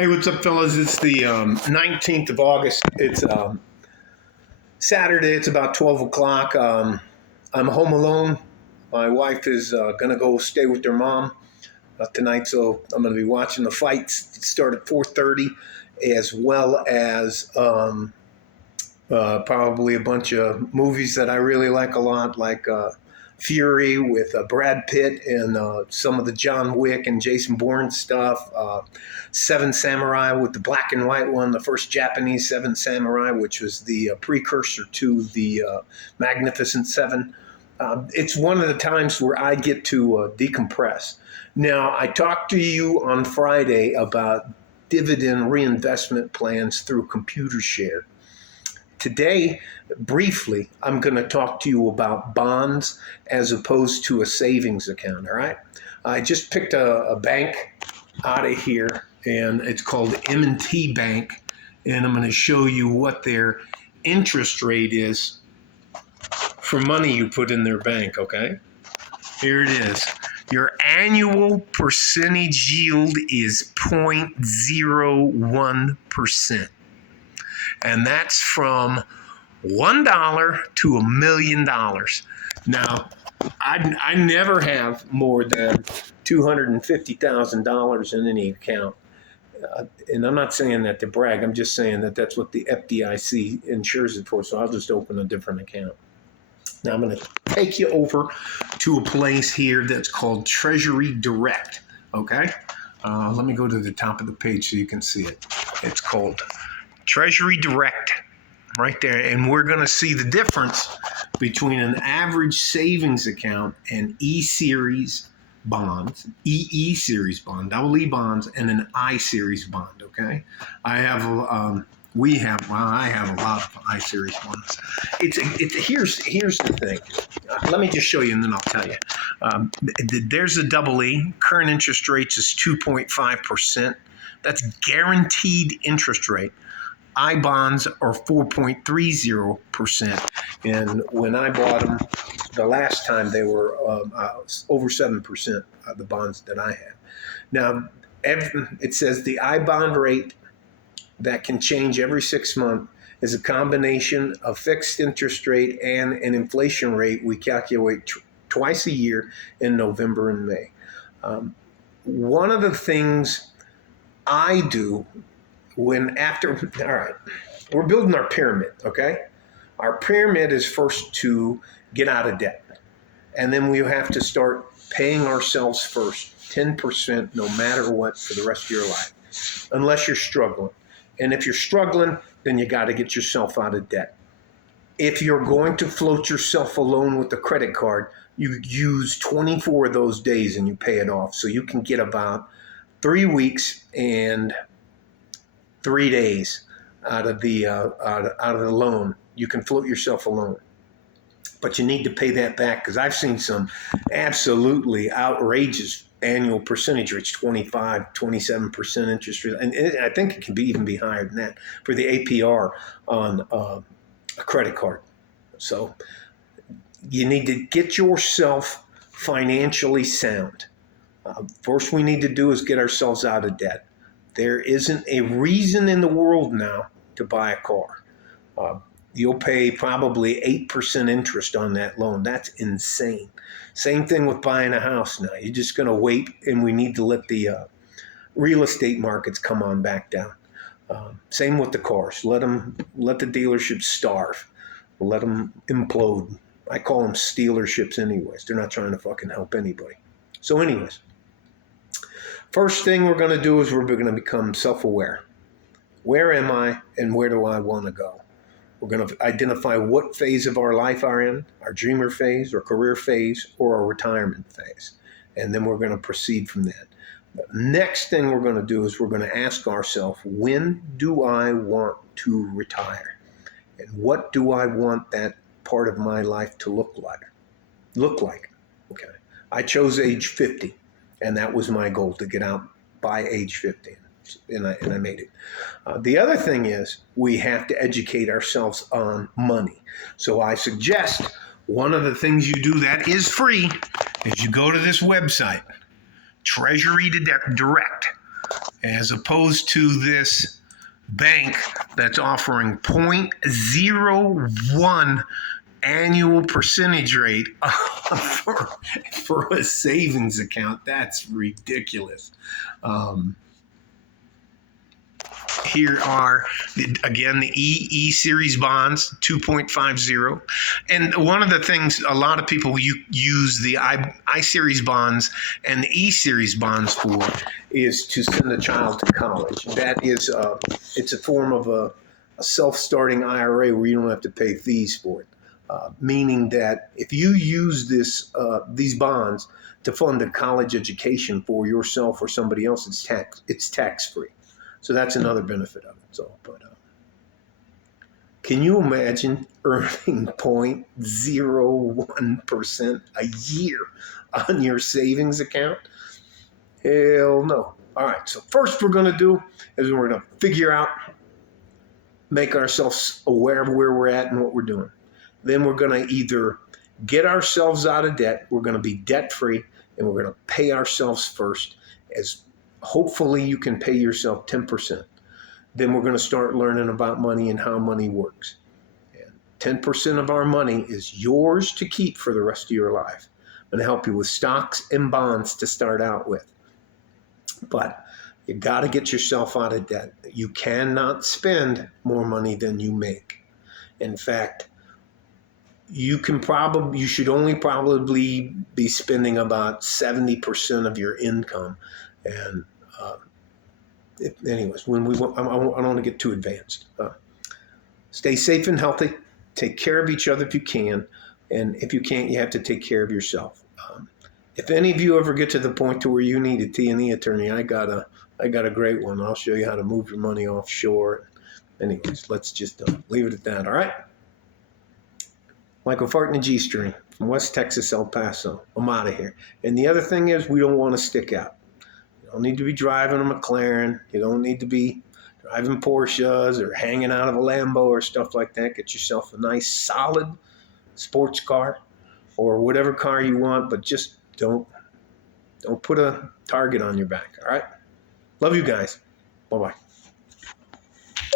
Hey, what's up, fellas? It's the 19th of August. It's Saturday. It's about 12 o'clock. I'm home alone. My wife is going to go stay with her mom tonight, so I'm going to be watching the fights start at 4:30, as well as probably a bunch of movies that I really like a lot, like Fury with Brad Pitt and some of the John Wick and Jason Bourne stuff. Seven Samurai with the black and white one, the first Japanese Seven Samurai, which was the precursor to the Magnificent Seven. It's one of the times where I get to decompress. Now, I talked to you on Friday about dividend reinvestment plans through ComputerShare. Today, briefly, I'm going to talk to you about bonds as opposed to a savings account, all right? I just picked a bank out of here, and it's called M&T Bank, and I'm going to show you what their interest rate is for money you put in their bank, okay? Here it is. Your annual percentage yield is 0.01%. And that's from $1 to $1 million. Now, I never have more than $250,000 in any account. And I'm not saying that to brag. I'm just saying that that's what the FDIC insures it for. So I'll just open a different account. Now I'm going to take you over to a place here that's called Treasury Direct. Okay? Let me go to the top of the page so you can see it. It's called Treasury Direct, right there. And we're going to see the difference between an average savings account and E-Series bonds, EE-Series bond, double E bonds, and an I-Series bond, okay? I have a lot of I-Series bonds. Here's the thing. Let me just show you and then I'll tell you. There's a double E. Current interest rates is 2.5%. That's guaranteed interest rate. I bonds are 4.30%, and when I bought them the last time, they were over 7% of the bonds that I have. Now, it says the I bond rate that can change every 6 months is a combination of fixed interest rate and an inflation rate we calculate twice a year in November and May. One of the things I do all right, we're building our pyramid, okay? Our pyramid is first to get out of debt. And then we have to start paying ourselves first, 10% no matter what for the rest of your life, unless you're struggling. And if you're struggling, then you got to get yourself out of debt. If you're going to float yourself alone with a credit card, you use 24 of those days and you pay it off. So you can get about 3 weeks and 3 days out of the loan. You can float yourself alone, but you need to pay that back because I've seen some absolutely outrageous annual percentage rates, 25, 27% interest rate, and I think it can even be higher than that for the APR on a credit card. So you need to get yourself financially sound. First, we need to do is get ourselves out of debt. There isn't a reason in the world now to buy a car. You'll pay probably 8% interest on that loan. That's insane. Same thing with buying a house now. You're just going to wait, and we need to let the real estate markets come on back down. Same with the cars. Let the dealerships starve. Let them implode. I call them stealerships anyways. They're not trying to fucking help anybody. So anyways. First thing we're going to do is we're going to become self-aware. Where am I and where do I want to go? We're going to identify what phase of our life are in, our dreamer phase, our career phase, or our retirement phase. And then we're going to proceed from that. The next thing we're going to do is we're going to ask ourselves, when do I want to retire? And what do I want that part of my life to look like? Okay. I chose age 50. And that was my goal, to get out by age 50, and I made it. The other thing is we have to educate ourselves on money. So I suggest one of the things you do that is free is you go to this website, Treasury Direct, as opposed to this bank that's offering 0.01 annual percentage rate for a savings account. That's ridiculous. Here are, again, the E series bonds, 2.50. And one of the things a lot of people use the I series bonds and the E series bonds for is to send a child to college. That is, it's a form of a self-starting IRA where you don't have to pay fees for it. Meaning that if you use these bonds to fund a college education for yourself or somebody else, it's tax-free. So that's another benefit of it. So, but can you imagine earning 0.01% a year on your savings account? Hell no. All right. So first we're going to do is we're going to figure out, make ourselves aware of where we're at and what we're doing. Then we're going to either get ourselves out of debt. We're going to be debt free, and we're going to pay ourselves first, as hopefully you can pay yourself 10%. Then we're going to start learning about money and how money works. And 10% of our money is yours to keep for the rest of your life. I'm going to help you with stocks and bonds to start out with. But you got to get yourself out of debt. You cannot spend more money than you make. In fact, you should only probably be spending about 70% of your income. And anyways, I don't want to get too advanced. Stay safe and healthy. Take care of each other if you can. And if you can't, you have to take care of yourself. If any of you ever get to the point to where you need a T&E attorney, I got a great one. I'll show you how to move your money offshore. Anyways, let's just leave it at that. All right. Michael Fart and the G-String from West Texas, El Paso. I'm out of here. And the other thing is, we don't want to stick out. You don't need to be driving a McLaren. You don't need to be driving Porsches or hanging out of a Lambo or stuff like that. Get yourself a nice, solid sports car or whatever car you want, but just don't put a target on your back. All right? Love you guys. Bye-bye.